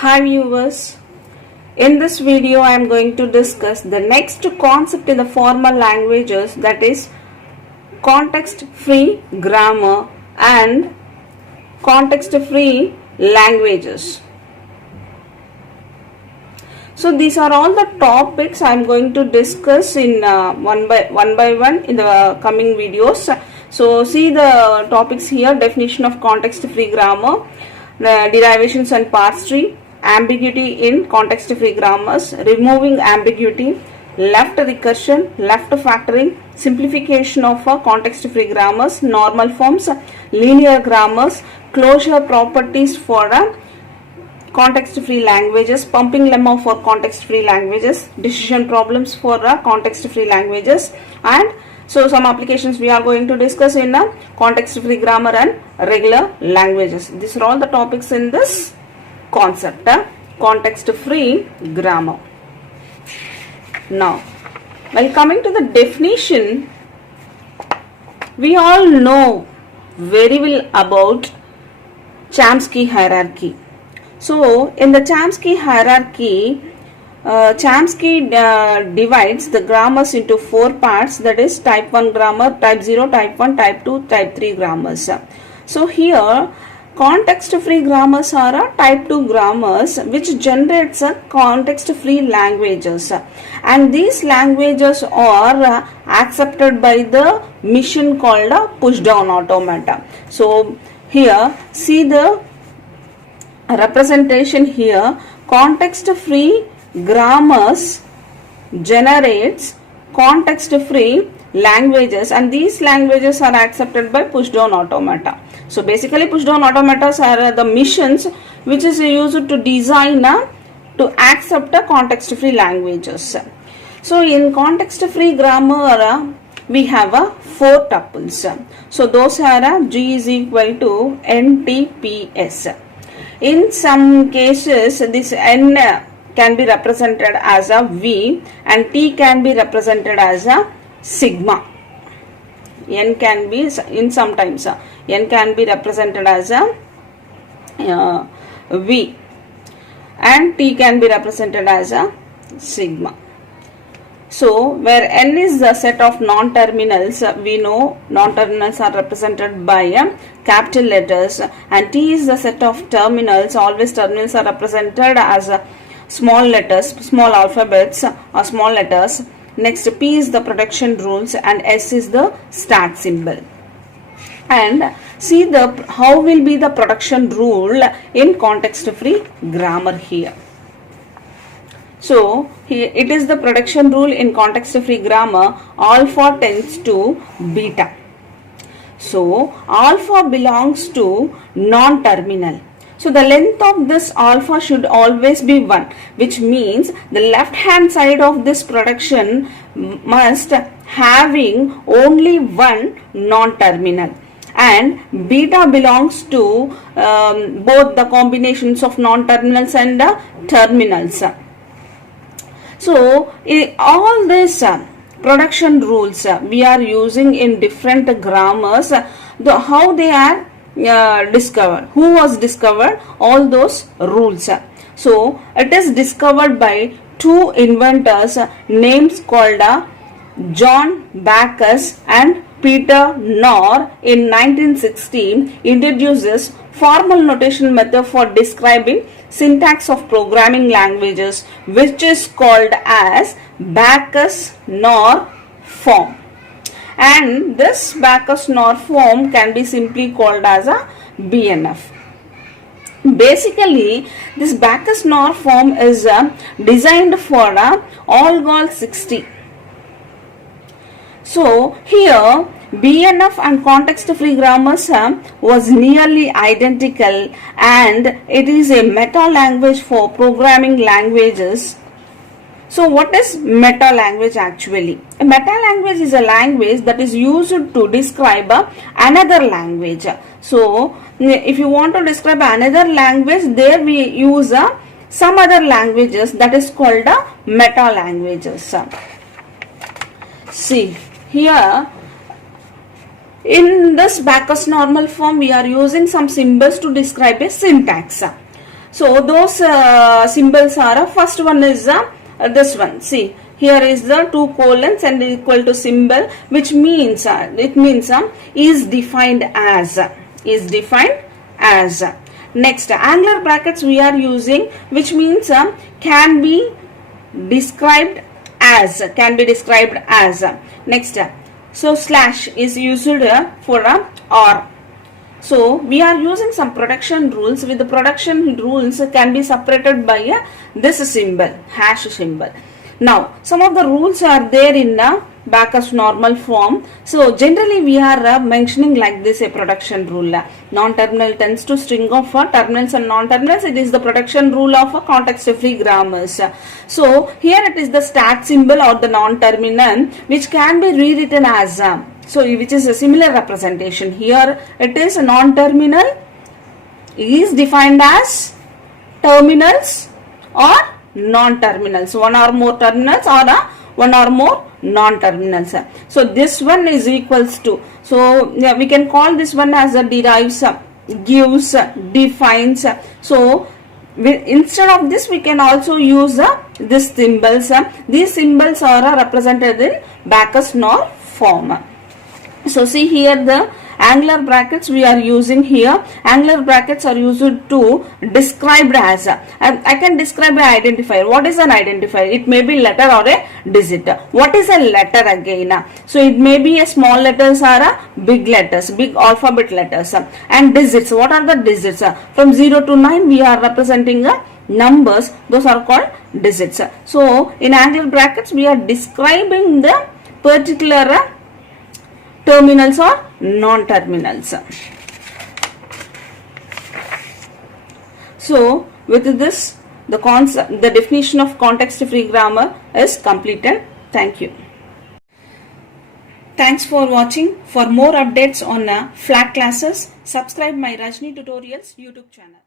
Hi viewers, in this video I am going to discuss the next concept in the formal languages, that is context free grammar and context free languages. So these are all the topics I am going to discuss in one by one in the coming videos. So see the topics here: definition of context free grammar, derivations and parts tree, ambiguity in context free grammars, removing ambiguity, left recursion, left factoring, simplification of context free grammars, normal forms, linear grammars, closure properties for context free languages, pumping lemma for context free languages, decision problems for context free languages, and so some applications we are going to discuss in context free grammar and regular languages. These are all the topics in this concept, context free grammar. Now, while coming to the definition, we all know very well about Chomsky hierarchy. So, in the Chomsky hierarchy, Chomsky divides the grammars into 4 parts, that is type 1 grammar, type 0, type 1, type 2, type 3 grammars. So here context free grammars are type 2 grammars which generates context free languages, and these languages are accepted by the machine called push down automata. So here see the representation here: context free grammars generates context free languages, and these languages are accepted by push down automata. So basically push down automatas are the machines which is used to design to accept context free languages. So in context free grammar we have 4 tuples. So those are G is equal to NTPS. In some cases this N can be represented as a V and T can be represented as a sigma. N can be in sometimes N can be represented as a V and T can be represented as a sigma. So where N is the set of non-terminals, we know non-terminals are represented by capital letters, and T is the set of terminals. Always terminals are represented as small letters, small alphabets or small letters. Next, P is the production rules and S is the start symbol. And see the how will be the production rule in context free grammar here. So here it is the production rule in context free grammar: alpha tends to beta. So alpha belongs to non-terminal. So the length of this alpha should always be 1, which means the left hand side of this production must having only one non-terminal, and beta belongs to both the combinations of non-terminals and terminals. So all these production rules we are using in different grammars. How they are discovered, who was discovered all those rules? So it is discovered by 2 inventors, names called John Backus and Peter Knorr. In 1916 introduces formal notation method for describing syntax of programming languages, which is called as Backus-Knorr form. And this Backus-Knorr form can be simply called as a BNF. Basically, this Backus-Knorr form is designed for ALGOL 60. So here BNF and context free grammars was nearly identical, and it is a meta language for programming languages. So what is meta language actually? A meta language is a language that is used to describe another language. So if you want to describe another language, there we use some other languages, that is called meta languages. See here, in this Backus normal form we are using some symbols to describe a syntax. So those symbols are, first one is this one. See, here is the two colons and equal to symbol, which means it means is defined as, is defined as. Next, angular brackets we are using, which means can be described as, can be described as. Next, so slash is used for or. So we are using some production rules. With the production rules can be separated by this symbol, hash symbol. Now some of the rules are there in Backus normal form. So generally we are mentioning like this a production rule. Non-terminal tends to string of terminals and non-terminals. It is the production rule of context-free grammars. So here it is the stat symbol or the non-terminal, which can be rewritten as so which is a similar representation. Here it is a non-terminal is defined as terminals or non-terminals, one or more terminals or one or more non-terminals. So this one is equals to, so yeah, we can call this one as a derives, gives, defines. So instead of this we can also use these symbols. These symbols are represented in Backus NOR form. So see here the angular brackets we are using here. Angular brackets are used to described as. I can describe an identifier. What is an identifier? It may be letter or a digit. What is a letter again? So it may be a small letters or big letters, big alphabet letters. And digits. What are the digits? From 0 to 9 we are representing numbers. Those are called digits. So in angular brackets we are describing the particular terminals or non-terminals. So with this the definition of context-free grammar is completed. Thank you. Thanks for watching. For more updates on flat classes, subscribe my Rajni Tutorials YouTube channel.